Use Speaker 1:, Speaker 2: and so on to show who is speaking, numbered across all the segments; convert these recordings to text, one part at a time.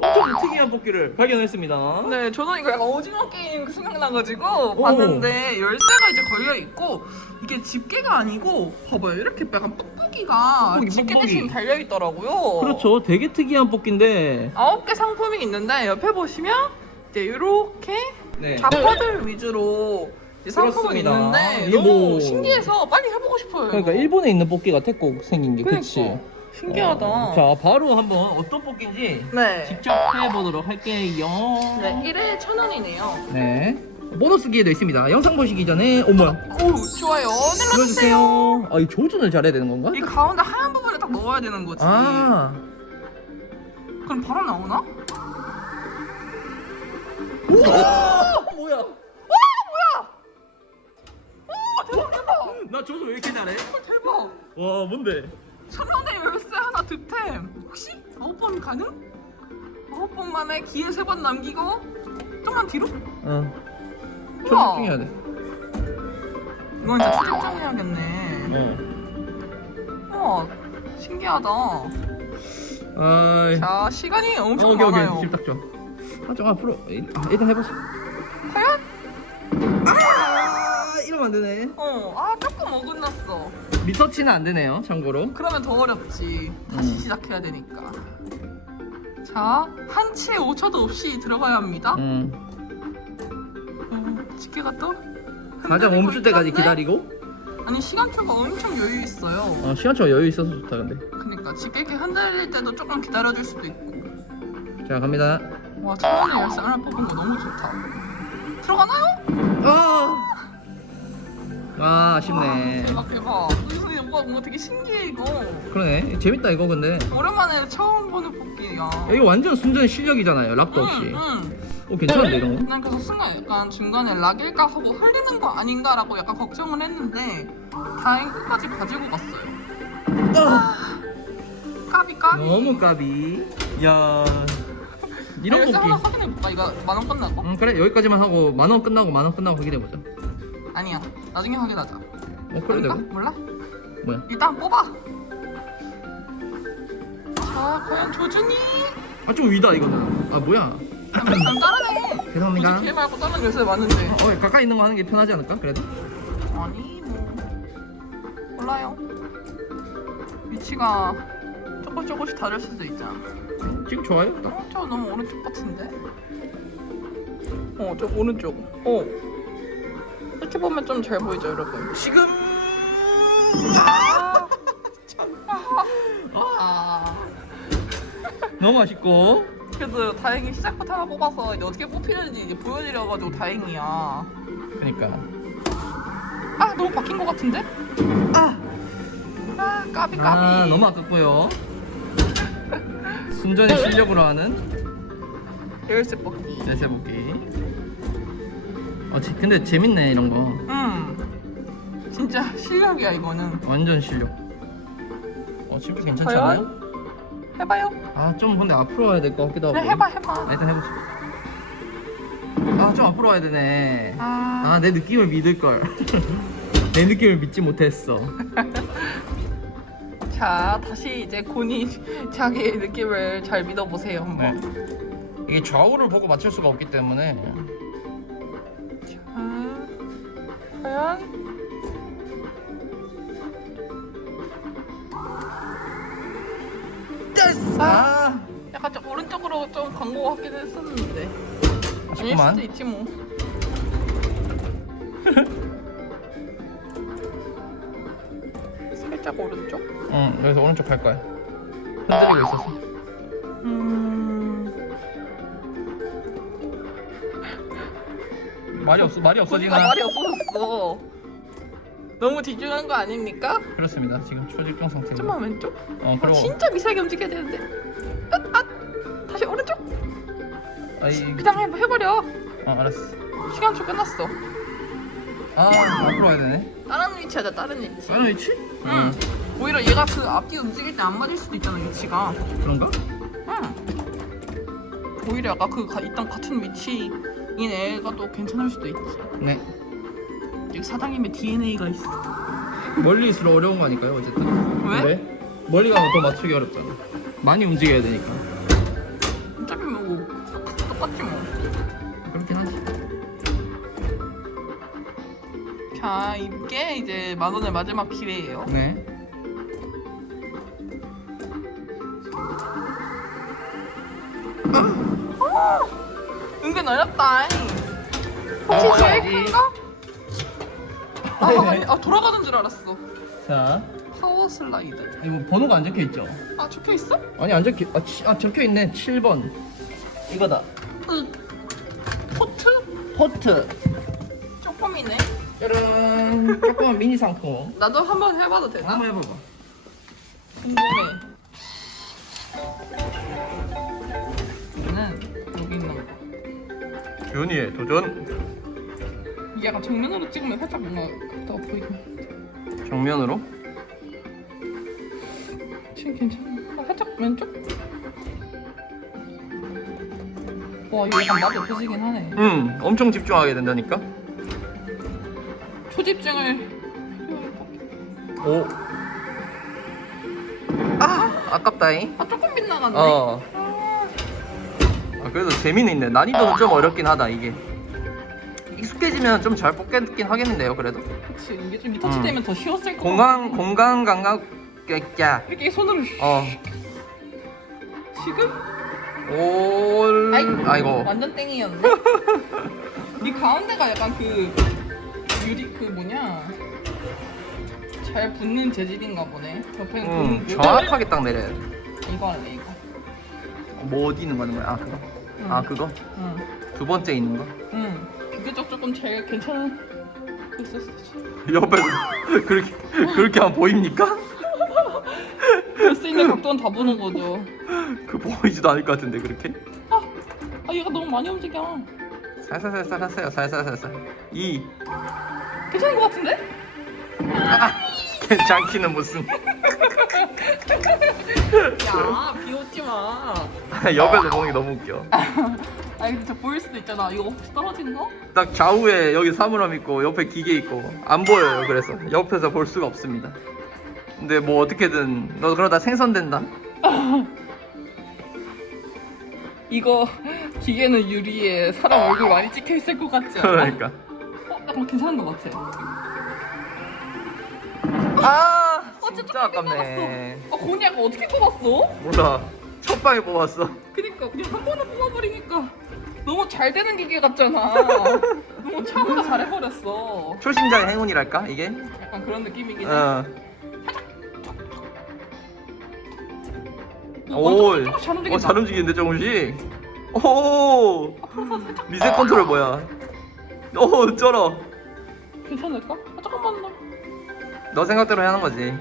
Speaker 1: 또좀 특이한 뽑기를 발견했습니다.
Speaker 2: 네, 저는 이거 약간 오징어 게임 생각나가지고 봤는데 열쇠가 이제 걸려 있고 이게 집게가 아니고 봐봐요 이렇게 약간 뽁뽁이가
Speaker 1: 뽁뽁이,
Speaker 2: 집게
Speaker 1: 뽁뽁이.
Speaker 2: 대신 달려 있더라고요.
Speaker 1: 그렇죠. 되게 특이한 뽑기인데.
Speaker 2: 아홉 개 상품이 있는데 옆에 보시면 이제 이렇게
Speaker 1: 네.
Speaker 2: 잡화들 위주로 이 상품은
Speaker 1: 그렇습니다.
Speaker 2: 있는데
Speaker 1: 이게
Speaker 2: 너무
Speaker 1: 뭐-
Speaker 2: 신기해서 빨리 해보고 싶어요.
Speaker 1: 그러니까
Speaker 2: 이거.
Speaker 1: 일본에 있는 뽑기 같아 꼭 생긴 게
Speaker 2: 그러니까. 신기하다.
Speaker 1: 어, 자 바로 한번 어떤 뽑기인지
Speaker 2: 네.
Speaker 1: 직접 해보도록 할게요.
Speaker 2: 네, 1회 천 원이네요.
Speaker 1: 네. 보너스 기회도 있습니다. 영상 보시기 전에 어머
Speaker 2: 오, 좋아요. 눌러주세요.
Speaker 1: 눌러주세요. 아, 이 조준을 잘해야 되는 건가?
Speaker 2: 이 가운데 하얀 부분에 딱 넣어야 되는 거지.
Speaker 1: 아,
Speaker 2: 그럼 바로 나오나?
Speaker 1: 뭐야?
Speaker 2: 오, 대박 대박.
Speaker 1: 나 조준 왜 이렇게 잘해?
Speaker 2: 헐, 대박.
Speaker 1: 와, 뭔데?
Speaker 2: 천원의 열쇠 하나 득템. 혹시 아홉 번 가능? 아홉 번 만에 기회 세 번 남기고 좀만 뒤로?
Speaker 1: 어.
Speaker 2: 우와.
Speaker 1: 조준 해야 돼.
Speaker 2: 이건 진짜 추적증 해야겠네.
Speaker 1: 어.
Speaker 2: 우와, 신기하다.
Speaker 1: 아이.
Speaker 2: 자, 시간이 엄청
Speaker 1: 어, 오케이,
Speaker 2: 많아요.
Speaker 1: 오케이. 지금 딱 좋아. 아, 좀 앞으로. 일- 아, 일단 해보자.
Speaker 2: 과연?
Speaker 1: 아, 이러면 안 되네.
Speaker 2: 어, 아, 조금 어긋났어.
Speaker 1: 리서치는 안 되네요, 참고로.
Speaker 2: 그러면 더 어렵지. 다시
Speaker 1: 음.
Speaker 2: 시작해야 되니까. 자, 한 치의 오차도 없이 들어가야 합니다.
Speaker 1: 음.
Speaker 2: 음, 집게가 또
Speaker 1: 가장
Speaker 2: 흔들리고
Speaker 1: 멈출 때까지
Speaker 2: 있던데?
Speaker 1: 기다리고.
Speaker 2: 아니 시간표가 엄청 여유 있어요.
Speaker 1: 어, 시간초가 여유 있어서 좋다, 근데.
Speaker 2: 그러니까 집게 이렇게 흔들릴 때도 조금 기다려줄 수도 있고.
Speaker 1: 자, 갑니다.
Speaker 2: 와, 천 원의 열쇠 하나 뽑은 거 너무 좋다. 들어가나요?
Speaker 1: 아! 아, 아쉽네.
Speaker 2: 와, 대박 대박. 오빠 뭔가 되게 신기해 이거.
Speaker 1: 그러네. 재밌다, 이거 근데.
Speaker 2: 오랜만에 처음 보는 뽑기야.
Speaker 1: 이거 완전 순전 실력이잖아요, 락도 없이.
Speaker 2: 응, 응.
Speaker 1: 어, 괜찮은데, 이런 거?
Speaker 2: 난 그래서 순간 약간 중간에 락일까 하고 흘리는 거 아닌가라고 약간 걱정을 했는데 다행 끝까지 가지고 갔어요. 까비 까비.
Speaker 1: 너무 까비. 야 이런
Speaker 2: 열쇠
Speaker 1: 뽑기.
Speaker 2: 하나 확인해 볼까? 이거 만 원 끝나고?
Speaker 1: 응, 그래, 여기까지만 하고, 만원 끝나고, 만원 끝나고 확인해보자.
Speaker 2: 아니야. 나중에 확인하자.
Speaker 1: 어, 그래,
Speaker 2: 아닌가?
Speaker 1: 되고.
Speaker 2: 몰라?
Speaker 1: 뭐야?
Speaker 2: 일단 뽑아. 자, 과연 조준이?
Speaker 1: 아, 좀 위다, 이거는. 아, 뭐야?
Speaker 2: 난 다르네.
Speaker 1: 죄송합니다.
Speaker 2: 굳이 걔 말고 다른 열쇠 많은데.
Speaker 1: 어, 가까이 있는 거 하는 게 편하지 않을까? 그래도?
Speaker 2: 아니 뭐 몰라요. 위치가 조금 조금씩 다를 수도 있잖아.
Speaker 1: 지금 좋아요? 딱.
Speaker 2: 어, 저 너무 오른쪽 같은데? 어, 저 오른쪽. 어. 이렇게 보면 좀 잘 보이죠, 여러분?
Speaker 1: 지금!
Speaker 2: 아,
Speaker 1: 아. 너무 아쉽고.
Speaker 2: 그래도 다행히 시작부터 하나 뽑아서 이제 어떻게 뽑히는지 이제 보여드려가지고 다행이야.
Speaker 1: 그니까.
Speaker 2: 아, 너무 바뀐 것 같은데?
Speaker 1: 아!
Speaker 2: 아, 까비 까비.
Speaker 1: 아, 너무 아깝고요. 순전히 실력으로 하는
Speaker 2: 열쇠 뽑기.
Speaker 1: 열쇠 뽑기. 어, 지- 근데 재밌네, 이런 거.
Speaker 2: 음, 진짜 실력이야 이거는.
Speaker 1: 완전 실력. 어, 지금 괜찮지 않아요?
Speaker 2: 해봐요.
Speaker 1: 아, 좀 근데 앞으로 와야 될 것 같기도 하고.
Speaker 2: 그래 해봐 해봐.
Speaker 1: 아, 일단 해보자. 아, 좀 앞으로 와야 되네.
Speaker 2: 아,
Speaker 1: 아, 내 느낌을 믿을 걸. 내 느낌을 믿지 못했어.
Speaker 2: 자 다시 이제 본인 자기의 느낌을 잘 믿어보세요 한번.
Speaker 1: 네. 이게 좌우를 보고 맞출 수가 없기 때문에.
Speaker 2: 자, 과연?
Speaker 1: 아,
Speaker 2: 약간 좀 오른쪽으로 좀 광고 같긴 했었는데. 아닐
Speaker 1: 아쉽구만.
Speaker 2: 수도 있지 뭐. 살짝 오른쪽.
Speaker 1: 응, 여기서 오른쪽 갈 거야. 흔들리고 있어서.
Speaker 2: 음.
Speaker 1: 말이 없어, 말이 없어지나?
Speaker 2: 보니까 말이 없어졌어. 너무 뒤중한 거 아닙니까?
Speaker 1: 그렇습니다. 지금 초집중 상태입니다.
Speaker 2: 좀만 왼쪽.
Speaker 1: 어,
Speaker 2: 아,
Speaker 1: 그리고
Speaker 2: 진짜 미세하게 움직여야 되는데. 아, 아, 다시 오른쪽.
Speaker 1: 아, 이,
Speaker 2: 그냥 해, 해버려.
Speaker 1: 어, 알았어.
Speaker 2: 시간 초 끝났어.
Speaker 1: 아, 앞으로 와야 되네.
Speaker 2: 다른 위치 하자. 다른 위치.
Speaker 1: 다른 위치?
Speaker 2: 응. 오히려 얘가 그 앞뒤 움직일 때 안 맞을 수도 있잖아 위치가.
Speaker 1: 그런가?
Speaker 2: 응. 오히려 아까 그 가, 일단 같은 위치인 애가 또 괜찮을 수도 있지.
Speaker 1: 네.
Speaker 2: 여기 사장님의 DNA가 있어.
Speaker 1: 멀리일수록 어려운 거 아닐까요, 어쨌든?
Speaker 2: 왜?
Speaker 1: 왜? 멀리 가면 더 맞추기 어렵잖아. 많이 움직여야 되니까.
Speaker 2: 어차피 뭐 똑같지 뭐.
Speaker 1: 그렇긴 하지.
Speaker 2: 자 이게 이제 만 원의 마지막 기회예요.
Speaker 1: 네.
Speaker 2: 은근 어렵다. 혹시
Speaker 1: 어,
Speaker 2: 제일
Speaker 1: 알지.
Speaker 2: 큰가? 아, 아니, 아 돌아가는 줄 알았어.
Speaker 1: 자,
Speaker 2: 파워 슬라이드.
Speaker 1: 이거 번호가 안 적혀 있죠?
Speaker 2: 아 적혀 있어?
Speaker 1: 아니 안 적혀. 아, 치- 아 적혀 있네. 7번. 이거다.
Speaker 2: 으. 포트?
Speaker 1: 포트.
Speaker 2: 조금이네.
Speaker 1: 짜란. 조그만 미니 상품.
Speaker 2: 나도 한번 해봐도 되나?
Speaker 1: 한번 해봐봐.
Speaker 2: 궁금해. 이거는 여기 있는 거.
Speaker 1: 준이의 도전.
Speaker 2: 약간 정면으로 찍으면 살짝 뭔가 각도가 보이네.
Speaker 1: 정면으로.
Speaker 2: 지금 괜찮아. 아, 살짝 왼쪽. 와 이거 약간 나도 없어지긴 하네.
Speaker 1: 응. 엄청 집중하게 된다니까.
Speaker 2: 초집중을.
Speaker 1: 오. 아, 아깝다잉.
Speaker 2: 아 조금 빗나갔네.
Speaker 1: 어.
Speaker 2: 아,
Speaker 1: 아, 그래도 재미는 있네. 난이도는 좀 어렵긴 하다 이게. 익숙해지면 좀 잘 뽑겠긴 하겠는데요, 그래도.
Speaker 2: 그치 이게 좀 리터치
Speaker 1: 음.
Speaker 2: 되면 더 쉬웠을 것
Speaker 1: 공간
Speaker 2: 같아.
Speaker 1: 공간 감각 야
Speaker 2: 이렇게 손으로
Speaker 1: 어.
Speaker 2: 지금?
Speaker 1: 올.
Speaker 2: 아이고,
Speaker 1: 아이고.
Speaker 2: 완전 땡이었네. 이 가운데가 약간 그 유리 그 뭐냐 잘 붙는 재질인가 보네. 옆에는
Speaker 1: 응.
Speaker 2: 그
Speaker 1: 정확하게 딱 내려.
Speaker 2: 이거 하네 이거.
Speaker 1: 뭐 어디 있는 거는 거야? 아 그거.
Speaker 2: 응.
Speaker 1: 아 그거.
Speaker 2: 응.
Speaker 1: 두 번째 있는 거.
Speaker 2: 응. 쪽 조금 제일 괜찮은 그 있었지.
Speaker 1: 옆에 그렇게 그렇게 하면 보입니까?
Speaker 2: 볼수 있는 각도는 다 보는 거죠.
Speaker 1: 그 보이지도 않을 것 같은데 그렇게.
Speaker 2: 아 얘가 너무 많이 움직여.
Speaker 1: 살살살살 하세요. 살살살살. 이
Speaker 2: 괜찮은 것 같은데?
Speaker 1: 괜찮기는 무슨.
Speaker 2: 야 비웃지 마.
Speaker 1: 옆에서 보는 게 너무 웃겨.
Speaker 2: 아니 근데 저 보일 수도 있잖아. 이거 혹시 떨어진 거?
Speaker 1: 딱 좌우에 여기 사물함 있고 옆에 기계 있고 안 보여요. 그래서 옆에서 볼 수가 없습니다. 근데 뭐 어떻게든 너 그러다 생선된다.
Speaker 2: 이거 기계는 유리에 사람 얼굴 많이 찍혀 있을 것 같지 않아?
Speaker 1: 그러니까.
Speaker 2: 어, 괜찮은 것 같아.
Speaker 1: 아
Speaker 2: 어, 진짜
Speaker 1: 진짜 아깝네.
Speaker 2: 어, 곤이 약간 어떻게 뽑았어?
Speaker 1: 몰라. 첫 방에 뽑았어.
Speaker 2: 그니까 그냥 한 번에 뽑아버리니까 너무 잘 되는 기계 같잖아. 너무 처음부터 잘해버렸어.
Speaker 1: 초심자의 행운이랄까 이게?
Speaker 2: 약간 그런 느낌이긴 해.
Speaker 1: 어.
Speaker 2: 어,
Speaker 1: 올.
Speaker 2: 조금 잘 움직인다.
Speaker 1: 어, 잘 움직이는데 조금씩. 오. 미세 컨트롤 뭐야? 오, 쩔어.
Speaker 2: 괜찮을까? 아, 잠깐만 나.
Speaker 1: 너 생각대로 하는 거지.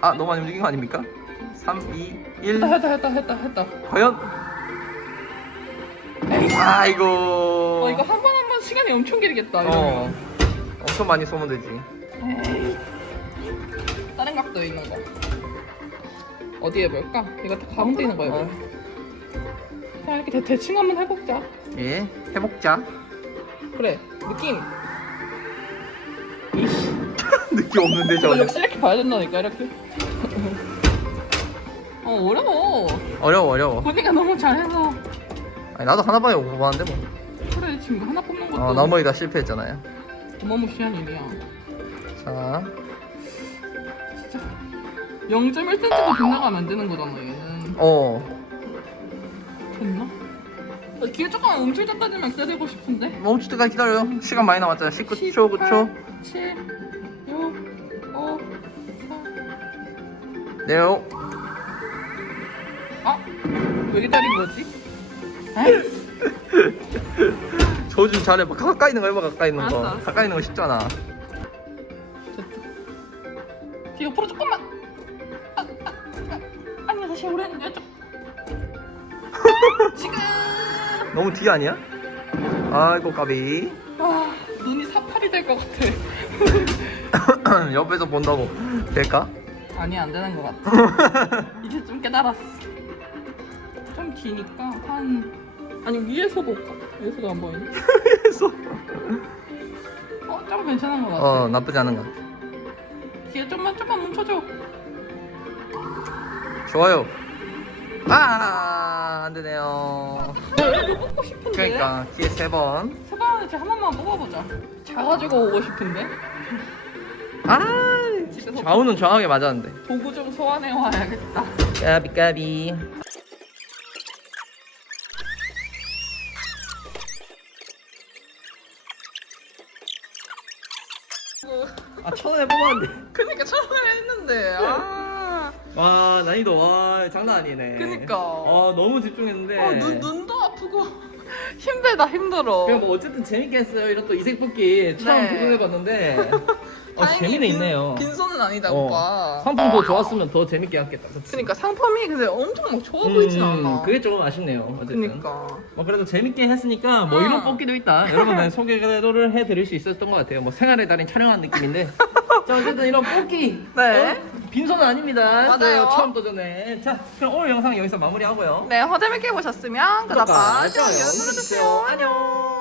Speaker 1: 아, 너무 많이 움직인 거 아닙니까? 3, 2, 1.
Speaker 2: 했다 했다 했다 했다 했다.
Speaker 1: 과연? 아이고.
Speaker 2: 어 이거 한 번 한 번 시간이 엄청 길겠다.
Speaker 1: 어.
Speaker 2: 이러면.
Speaker 1: 엄청 많이 쏘면 되지.
Speaker 2: 에이. 다른 각도에 있는 거. 어디에 볼까? 이거 다 가운데 있는 거야.
Speaker 1: 어.
Speaker 2: 어. 그냥 이렇게 대, 대충 한번 해볼자.
Speaker 1: 예, 해먹자.
Speaker 2: 그래 느낌. 이씨.
Speaker 1: 느낌 없는데
Speaker 2: 이거
Speaker 1: 전혀.
Speaker 2: 역시 이렇게 봐야 된다니까 이렇게. 어 어려워.
Speaker 1: 어려워, 어려워.
Speaker 2: 본이가 너무 잘해서.
Speaker 1: 아니, 나도 하나밖에 못 봤는데 뭐.
Speaker 2: 그래 지금 하나 뽑는 것도
Speaker 1: 어, 나머지 다 실패했잖아요.
Speaker 2: 어마무시한 일이야.
Speaker 1: 자,
Speaker 2: 진짜 0.1cm도 빗나가면 안 되는 거잖아 얘는.
Speaker 1: 어.
Speaker 2: 됐나? 아, 기회 조금만 멈출 때까지만 기다리고 싶은데.
Speaker 1: 멈출 때까지 기다려요. 시간 많이 남았잖아. 19초, 9초.
Speaker 2: 7, 6, 5, 4.
Speaker 1: 네요.
Speaker 2: 아? 왜 기다린 거지?
Speaker 1: 저 좀 잘해봐. 가까이 있는 거 해봐. 가까이 있는 거.
Speaker 2: 알았어, 알았어.
Speaker 1: 가까이 있는 거 쉽잖아.
Speaker 2: 뒤 옆으로 조금만. 아, 아, 아. 아니야 다시 오른 왼쪽. 지금.
Speaker 1: 너무 뒤 아니야? 아이고 까비.
Speaker 2: 아 눈이 사팔이 될것 같아.
Speaker 1: 옆에서 본다고 될까?
Speaker 2: 아니 안 되는 것 같아. 이제 좀 깨달았어. 좀 기니까 한 아니 위에서 볼까? 위에서도 안 보이네.
Speaker 1: 그래서
Speaker 2: 어, 좀 괜찮은 것 같아.
Speaker 1: 어 나쁘지 않은 것 같아.
Speaker 2: 뒤에 좀만 좀만 멈춰줘.
Speaker 1: 좋아요. 아 안 되네요.
Speaker 2: 이거 뽑고 싶은데.
Speaker 1: 그러니까 기회 세 번.
Speaker 2: 세바한테 한 번만 뽑아보자. 자가지고 오고 싶은데.
Speaker 1: 아 좌우는 정확하게 맞았는데.
Speaker 2: 도구 좀 소환해 와야겠다.
Speaker 1: 까비 까비. 아 천원에 뽑았는데.
Speaker 2: 그니까 처음에 했는데. 아.
Speaker 1: 와 난이도 와 장난 아니네.
Speaker 2: 그니까.
Speaker 1: 아 너무 집중했는데.
Speaker 2: 어, 눈 눈도 아프고 힘들다 힘들어.
Speaker 1: 그냥 뭐 어쨌든 재밌게 했어요. 이런 또 이색 뽑기 처음
Speaker 2: 네.
Speaker 1: 도전해봤는데. 어,
Speaker 2: 다행히
Speaker 1: 재미는
Speaker 2: 빈-
Speaker 1: 있네요.
Speaker 2: 빈손은 아니다
Speaker 1: 어.
Speaker 2: 오빠.
Speaker 1: 상품 더 좋았으면 더 재밌게 했겠다. 그치?
Speaker 2: 그니까 상품이 근데 엄청 막 좋아 보이진 않아.
Speaker 1: 음, 그게 조금 아쉽네요. 어쨌든.
Speaker 2: 그니까.
Speaker 1: 뭐 그래도 재밌게 했으니까 뭐
Speaker 2: 음.
Speaker 1: 이런 뽑기도 있다. 여러분들 소개를 해드릴 수 있었던 것 같아요. 뭐 생활의 달인 촬영한 느낌인데. 자 어쨌든 이런 뽑기.
Speaker 2: 네.
Speaker 1: 어? 빈손은 아닙니다.
Speaker 2: 맞아요.
Speaker 1: 네, 처음 도전에. 자 그럼 오늘 영상 여기서 마무리하고요.
Speaker 2: 네, 허 재밌게 보셨으면 구독과 좋아요 눌러주세요.
Speaker 1: 안녕.